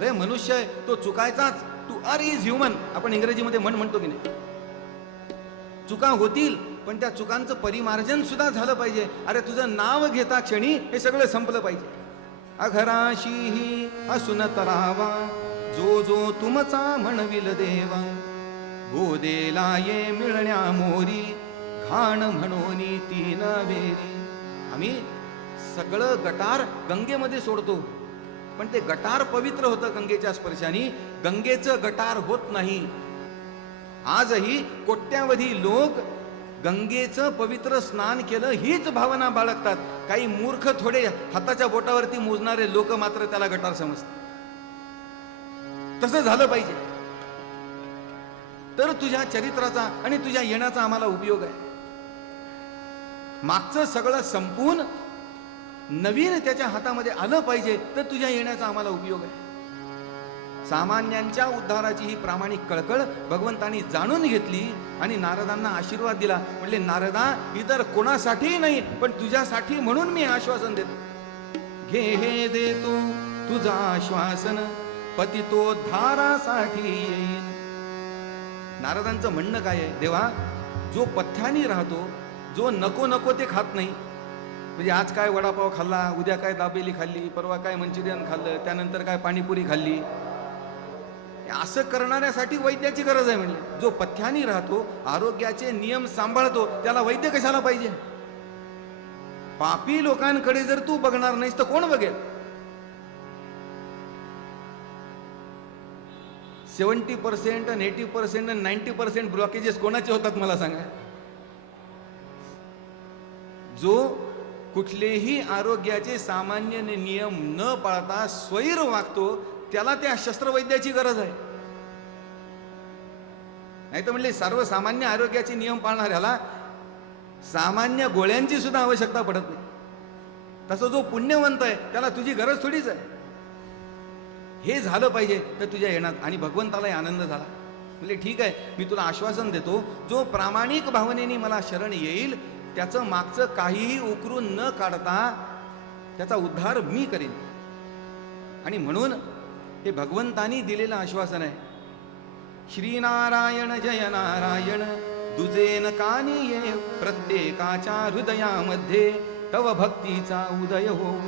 अरे मनुष्य आहे तो चुकायचाच. टू आर इज ह्युमन आपण इंग्रजीमध्ये म्हणतो की नाही. चुका होतील पण त्या चुकांचं परिमार्जन सुद्धा झालं पाहिजे. अरे तुझं नाव घेता क्षणी हे सगळं संपलं पाहिजे. अघराशीही असून तरावा जो जो तुमचा म्हणविल देवा. गोदेला ये मिळण्या मोरी घाण म्हणून तीन वेरी. आम्ही सगळं गटार गंगेमध्ये सोडतो पण ते गटार पवित्र होतं गंगेच्या स्पर्शाने. गंगेचं गटार होत नाही. आजही कोट्यावधी लोक गंगेचं पवित्र स्नान केलं हीच भावना बाळगतात. काही मूर्ख थोडे हाताच्या बोटावरती मोजणारे लोक मात्र त्याला गटार समजतात. तसं झालं पाहिजे तर तुझ्या चरित्राचा आणि तुझ्या येण्याचा आम्हाला उपयोग आहे. मागचं सगळं संपून नवीन त्याच्या हातामध्ये आलं पाहिजे तर तुझ्या येण्याचा आम्हाला उपयोग आहे. सामान्यांच्या उद्धाराची ही प्रामाणिक कळकळ भगवंतांनी जाणून घेतली आणि नारदांना आशीर्वाद दिला. म्हणले नारदा इतर कोणासाठी नाही पण तुझ्यासाठी म्हणून मी आश्वासन देतो. घे हे देतो तुझा आश्वासन पतितोद्धारासाठी येईल. नारदांचं म्हणणं काय आहे, देवा जो पथ्यानी राहतो, जो नको नको ते खात नाही, म्हणजे आज काय वडापाव खाल्ला, उद्या काय दाबेली खाल्ली, परवा काय मंचुरियन खाल्लं, त्यानंतर काय पाणीपुरी खाल्ली, असं करणाऱ्यासाठी वैद्याची गरज आहे. म्हणजे जो पथ्यानी राहतो, आरोग्याचे नियम सांभाळतो, त्याला वैद्य कशाला पाहिजे. पापी लोकांकडे जर तू बघणार नाहीस तर कोण बघेल. 70% आणि 80% आणि 90% ब्लॉकेजेस कोणाचे होतात मला सांगा. जो कुठलेही आरोग्याचे सामान्य नियम न पाळता स्वैर वागतो त्याला त्या शस्त्रवैद्याची गरज आहे. नाही तर म्हणले सर्वसामान्य आरोग्याचे नियम पाळणाऱ्याला सामान्य गोळ्यांची सुद्धा आवश्यकता पडत नाही. तसं जो पुण्यवंत आहे त्याला तुझी गरज थोडीच आहे. हे झालं पाहिजे तर तुझ्या येणार. आणि भगवंतालाही आनंद झाला. म्हणजे ठीक आहे मी तुला आश्वासन देतो, जो प्रामाणिक भावनेने मला शरण येईल त्याचं मागचं काहीही उकरून न काढता त्याचा उद्धार मी करेन. आणि म्हणून हे भगवंतानी दिलेलं आश्वासन आहे. श्रीनारायण जय नारायण दुजेन कानी ये प्रत्येकाच्या हृदयामध्ये तव भक्तीचा उदय हो.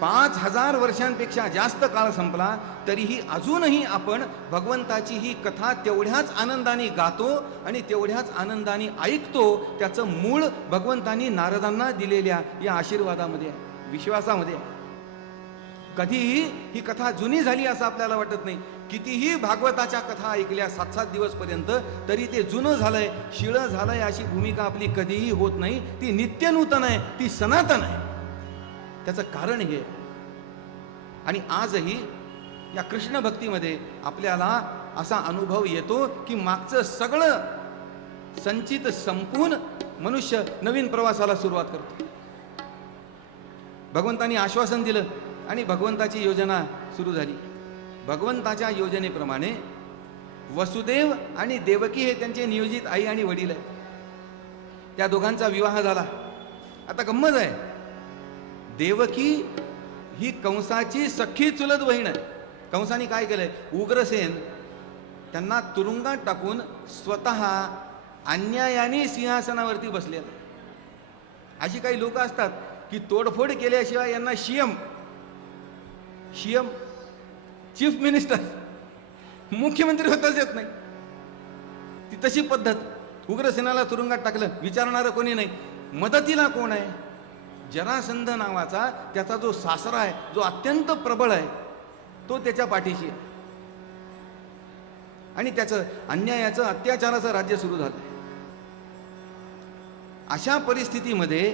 5000 वर्षांपेक्षा जास्त काळ संपला तरीही अजूनही आपण भगवंताची ही कथा तेवढ्याच आनंदाने गातो आणि तेवढ्याच आनंदाने ऐकतो. त्याचं मूळ भगवंतानी नारदांना दिलेल्या या आशीर्वादामध्ये आहे, विश्वासामध्ये आहे. कधीही ही कथा जुनी झाली असं आपल्याला वाटत नाही. कितीही भागवताच्या कथा ऐकल्या 7-7 दिवस पर्यंत तरी ते जुनं झालंय, शिळं झालंय अशी भूमिका आपली कधीही होत नाही. ती नित्यनूतन आहे, ती सनातन आहे. त्याचं कारण हे. आणि आजही या कृष्ण भक्तीमध्ये आपल्याला असा अनुभव येतो की मागचं सगळं संचित संपून मनुष्य नवीन प्रवासाला सुरुवात करतो. भगवंतांनी आश्वासन दिलं आणि भगवंताची योजना सुरू झाली. भगवंताच्या योजनेप्रमाणे वसुदेव आणि देवकी हे त्यांचे नियोजित आई आणि वडील आहेत. त्या दोघांचा विवाह झाला. आता गंमत आहे, देवकी ही कंसाची सख्खी चुलत बहीण आहे. कंसाने काय केलंय, उग्रसेन त्यांना तुरुंगात टाकून स्वतः अन्यायाने सिंहासनावरती बसलेला. अशी काही लोक असतात की तोडफोड केल्याशिवाय यांना शियम चीफ मिनिस्टर मुख्यमंत्री होताच येत नाही. ती तशी पद्धत. उग्रसेनाला तुरुंगात टाकलं, विचारणारं कोणी नाही. मदतीला कोण आहे, जरासंध नावाचा त्याचा जो सासरा आहे, जो अत्यंत प्रबळ आहे, तो त्याच्या पाठीशी आहे. आणि त्याचं अन्यायाचं अत्याचाराचं राज्य सुरू झालं. अशा परिस्थितीमध्ये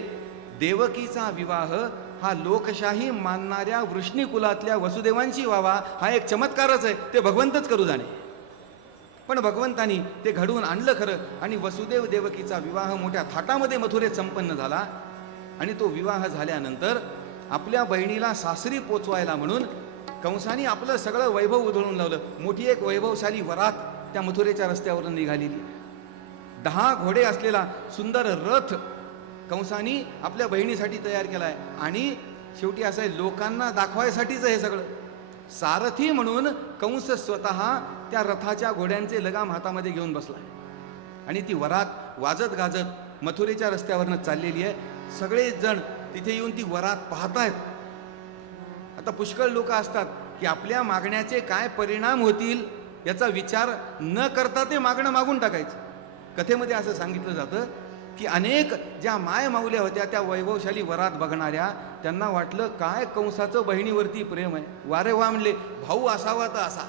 देवकीचा विवाह हा लोकशाही मानणाऱ्या वृष्णी कुलातल्या वसुदेवांशी व्हावा हा एक चमत्कारच आहे. ते भगवंतच करू जाणे. पण भगवंतानी ते घडवून आणलं खरं. आणि वसुदेव देवकीचा विवाह मोठ्या थाटामध्ये मथुरेत संपन्न झाला. आणि तो विवाह झाल्यानंतर आपल्या बहिणीला सासरी पोचवायला म्हणून कंसाने आपलं सगळं वैभव उधळून लावलं. मोठी एक वैभवशाली वरात त्या मथुरेच्या रस्त्यावरून निघालेली. 10 घोडे असलेला सुंदर रथ कंसानी आपल्या बहिणीसाठी तयार केलाय. आणि शेवटी असं आहे, लोकांना दाखवायसाठीच हे सगळं. सारथी म्हणून कंस स्वतः त्या रथाच्या घोड्यांचे लगाम हातामध्ये घेऊन बसला आणि ती वरात वाजत गाजत मथुरेच्या रस्त्यावरनं चाललेली आहे. सगळेच जण तिथे येऊन ती वरात पाहतायत. आता पुष्कळ लोक असतात की आपल्या मागण्याचे काय परिणाम होतील याचा विचार न करता ते मागणं मागून टाकायचं. कथेमध्ये असं सांगितलं जातं की अनेक ज्या माय माऊल्या होत्या त्या वैभवशाली वरात बघणाऱ्या, त्यांना वाटलं काय कंसाचं बहिणीवरती प्रेम आहे. वारे वा म्हणले, भाऊ असावा तर असा.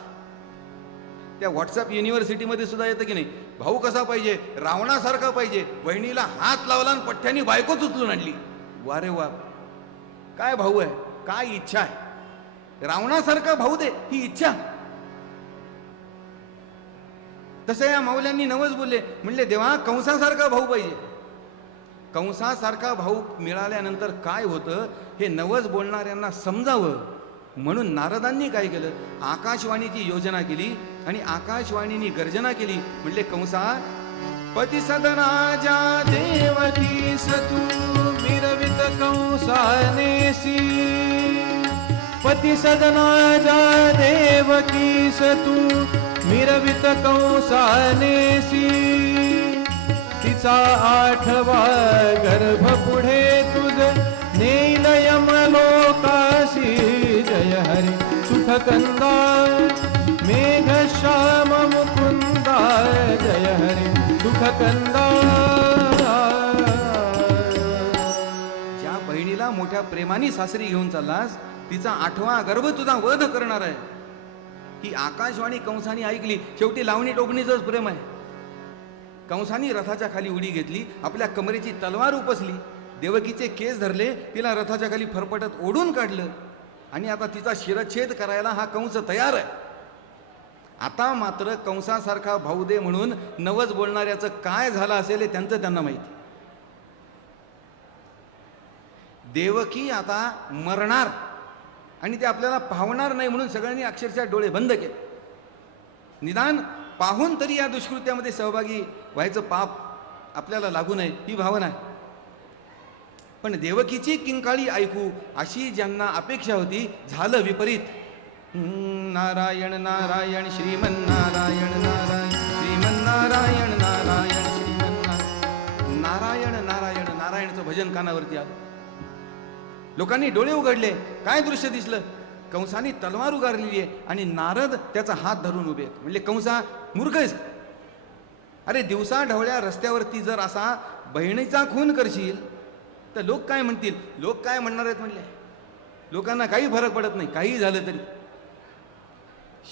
त्या व्हॉट्सअप युनिव्हर्सिटीमध्ये सुद्धा येतं की नाही, भाऊ कसा पाहिजे, रावणासारखा पाहिजे. बहिणीला हात लावला आणि पठ्ठ्यानी बायकोच उचलून आणली. वारे वा, काय भाऊ आहे, काय इच्छा आहे. रावणासारखा भाऊ दे ही इच्छा. तसं या माऊल्यांनी नवस बोलले, म्हणले देवा कंसासारखा भाऊ पाहिजे. कंसासारखा भाऊ मिळाल्यानंतर काय होतं हे नवस बोलणाऱ्यांना समजावं म्हणून नारदांनी काय केलं, आकाशवाणीची योजना केली आणि आकाशवाणीनी गर्जना केली. म्हणले कंसा, पती सदनाजा देवकी सतू मिरवित कंसानेसी. पती सदनाजा देवकी सतू मिरवित कंसानेसी. तिचा 8वा गर्भ पुढे तुझ नेल यमलोकासी. जय हरी सुख कंदा मेघ श्याम मुकुंदा. जय हरी सुख कंदा. ज्या बहिणीला मोठ्या प्रेमाने सासरी घेऊन चाललास तिचा 8वा गर्भ तुझा वध करणार आहे. ही आकाशवाणी कंसाने ऐकली. शेवटी लावणी टोपणीचंच प्रेम आहे. कंसाने रथाच्या खाली उडी घेतली, आपल्या कमरेची तलवार उपसली, देवकीचे केस धरले, तिला रथाच्या खाली फरफटत ओढून काढलं आणि आता तिचा शिरच्छेद करायला हा कंस तयार आहे. आता मात्र कंसासारखा भाऊ दे म्हणून नवस बोलणाऱ्याचं काय झालं असेल हे त्यांना माहिती. देवकी आता मरणार आणि ते आपल्याला पाहणार नाही म्हणून सगळ्यांनी अक्षरशः डोळे बंद केले. निदान पाहून तरी या दुष्कृत्यामध्ये सहभागी व्हायचं पाप आपल्याला लागू नये ही भावना आहे. पण देवकीची किंकाळी ऐकू अशी ज्यांना अपेक्षा होती, झालं विपरीत. नारायण नारायण श्रीमन्नारायण नारायण श्रीमन्नारायण नारायण श्रीमन्नारायण. नारायण नारायण नारायणचं भजन कानावरती आलं. लोकांनी डोळे उघडले. काय दृश्य दिसलं, कंसाने तलवार उगारलेली आहे आणि नारद त्याचा हात धरून उभे. म्हणले कंसा मूर्ख आहेस, अरे दिवसा ढवळ्या रस्त्यावरती जर असा बहिणीचा खून करशील तर लोक काय म्हणतील, लोक काय म्हणणार आहेत. म्हणले लोकांना काही फरक पडत नाही, काही झालं तरी.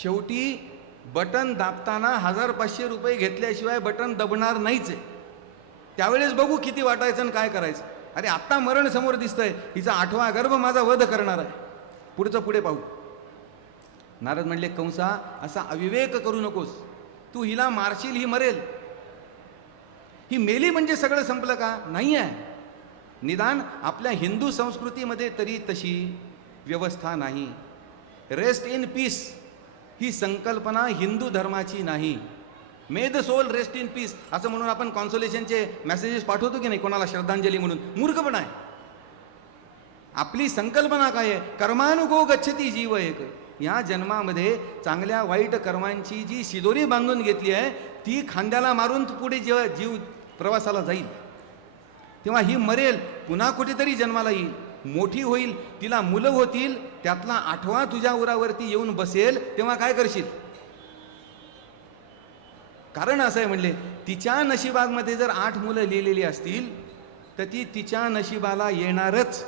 शेवटी बटन दाबताना 1500 रुपये घेतल्याशिवाय बटन दबणार नाहीच आहे. त्यावेळेस बघू किती वाटायचं आणि काय करायचं. अरे आत्ता मरण समोर दिसतंय, हिचा 8वा गर्भ माझा वध करणार आहे, पुढचं पुढे पाहू. नारद म्हणले कंसा असा अविवेक करू नकोस, तू हिला मारशील ही मरेल. ही मेली म्हणजे सगळं संपलं का, नाही आहे. निदान आपल्या हिंदू संस्कृतीमध्ये तरी तशी व्यवस्था नाही. रेस्ट इन पीस ही संकल्पना हिंदू धर्माची नाही. May the soul rest in peace असं म्हणून आपण कॉन्सोलेशनचे मेसेजेस पाठवतो की नाही कोणाला श्रद्धांजली म्हणून, मूर्खपणा आहे. आपली संकल्पना काय आहे, कर्मानुगो गच्छती जीव एक. या जन्मामध्ये चांगल्या वाईट कर्मांची जी शिदोरी बांधून घेतली आहे ती खांद्याला मारून पुढे जेव्हा जीव प्रवासाला जाईल तेव्हा ही मरेल, पुन्हा कुठेतरी जन्माला येईल, मोठी होईल, तिला मुलं होतील, त्यातला 8वा तुझ्या उरावरती येऊन बसेल, तेव्हा काय करशील. कारण असं आहे म्हणले, तिच्या नशिबामध्ये जर 8 मुलं लिहिलेली असतील तर ती तिच्या नशिबाला येणारच.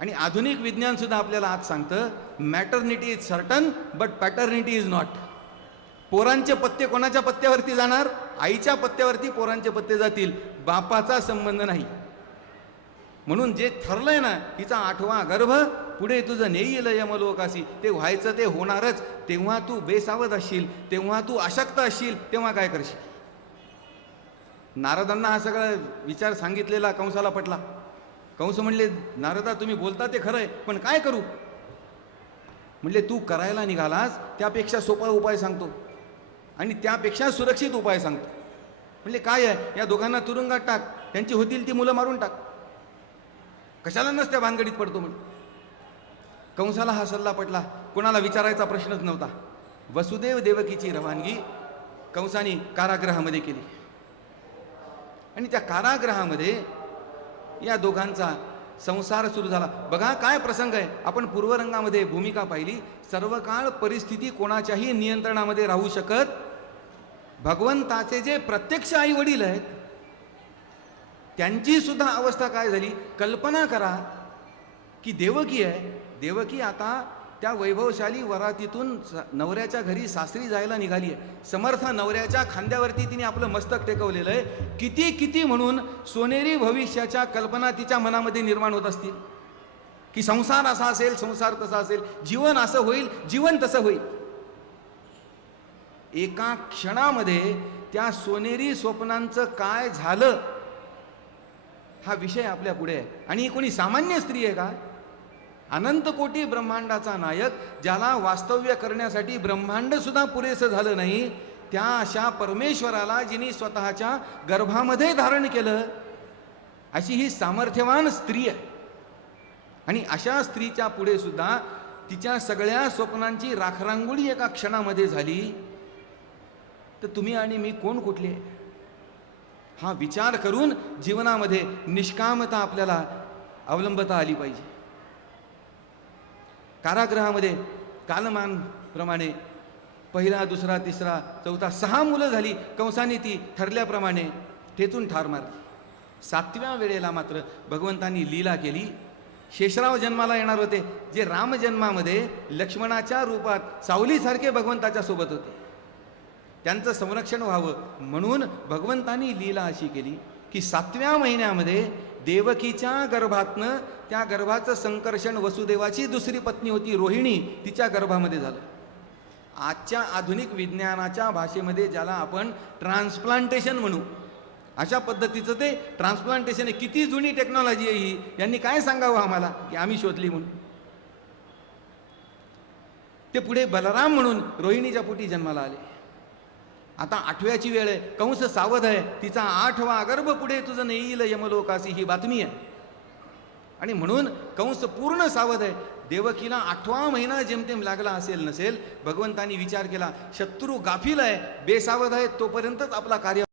आणि आधुनिक विज्ञान सुद्धा आपल्याला आज सांगतं, maternity is certain but paternity is not. पोरांचे पत्ते कोणाच्या पत्त्यावरती जाणार, आईच्या पत्त्यावरती पोरांचे पत्ते जातील, बापाचा संबंध नाही. म्हणून जे ठरलंय ना, तिचा 8वा गर्भ पुढे तुझं नेईल यमलोकासी, ते व्हायचं, ते होणारच. तेव्हा तू बेसावध असशील, तेव्हा तू अशक्त असशील, तेव्हा काय करशील. नारदांना हा सगळा विचार सांगितलेला कंसाला पटला. कंस म्हणले नारदा तुम्ही बोलता ते खरंय, पण काय करू. म्हणले तू करायला निघालास त्यापेक्षा सोपा उपाय सांगतो आणि त्यापेक्षा सुरक्षित उपाय सांगतो. म्हणले काय आहे, या दोघांना तुरुंगात टाक, त्यांची होतील ती मुलं मारून टाक, कशाला नसत्या भानगडीत पडतो. म्हणजे कंसाला हा सल्ला पटला, कोणाला विचारायचा प्रश्नच नव्हता. वसुदेव देवकीची रवानगी कंसाने कारागृहामध्ये केली आणि त्या कारागृहामध्ये या दोघांचा संसार सुरू झाला. बघा काय प्रसंग आहे. आपण पूर्वरंगामध्ये भूमिका पाहिली. सर्व काळ परिस्थिती कोणाच्याही नियंत्रणामध्ये राहू शकत. भगवंताचे जे प्रत्यक्ष आई वडील आहेत त्यांची सुद्धा अवस्था काय झाली. कल्पना करा की देवकी आहे, देवकी आता त्या वैभवशाली वरातीतून नवऱ्याच्या घरी सासरी जायला निघाली आहे. समर्थ नवऱ्याच्या खांद्यावरती तिने आपलं मस्तक टेकवलेलं आहे. किती किती म्हणून सोनेरी भविष्याच्या कल्पना तिच्या मनामध्ये निर्माण होत असतील की संसार असा असेल, संसार तसा असेल, जीवन असं होईल, जीवन तसं होईल. एका क्षणामध्ये त्या सोनेरी स्वप्नांचं काय झालं हा विषय आपल्या पुढे आहे. आणि ही कोणी सामान्य स्त्री आहे का. अनंत कोटी ब्रह्मांडाचा नायक, ज्याला वास्तव्य करण्यासाठी ब्रह्मांड सुद्धा पुरेसं झालं नाही, त्या अशा परमेश्वराला जिने स्वतःच्या गर्भामध्ये धारण केलं, अशी ही सामर्थ्यवान स्त्री आहे. आणि अशा स्त्रीच्या पुढे सुद्धा तिच्या सगळ्या स्वप्नांची राखरांगोळी एका क्षणामध्ये झाली, तर तुम्ही आणि मी कोण कुठले. हा विचार करून जीवनामध्ये निष्कामता आपल्याला अवलंबता आली पाहिजे. कारागृहामध्ये कालमान प्रमाणे पहिला, दुसरा, तिसरा, चौथा 6 मुलं झाली. कंसाने ती ठरल्याप्रमाणे ठेचून ठार मारली. 7व्या वेळेला मात्र भगवंतांनी लीला केली. शेषराव जन्माला येणार होते, जे राम जन्मामध्ये लक्ष्मणाच्या रूपात सावलीसारखे भगवंताच्या सोबत होते. त्यांचं संरक्षण व्हावं म्हणून भगवंतांनी लीला अशी केली की 7व्या महिन्यामध्ये देवकीच्या गर्भातनं, त्या गर्भाचं संकर्षण वसुदेवाची दुसरी पत्नी होती रोहिणी, तिच्या गर्भामध्ये झालं. आजच्या आधुनिक विज्ञानाच्या भाषेमध्ये ज्याला आपण ट्रान्सप्लांटेशन म्हणू, अशा पद्धतीचं ते ट्रान्सप्लांटेशन आहे. किती जुनी टेक्नॉलॉजी आहे ही, यांनी काय सांगावं आम्हाला की आम्ही शोधली म्हणून. ते पुढे बलराम म्हणून रोहिणीच्या पोटी जन्माला आले. आता 8व्याची वेळ आहे. कंस सावध आहे. तिचा 8वा गर्भ पुढे तुझं नेईल यमलोकासी, ही बातमी आहे. आणि म्हणून कंस पूर्ण सावध आहे. देवकीला 8वा महिना जेमतेम लागला असेल नसेल, भगवंतांनी विचार केला, शत्रू गाफील आहे, बेसावध आहे, तोपर्यंतच आपला कार्य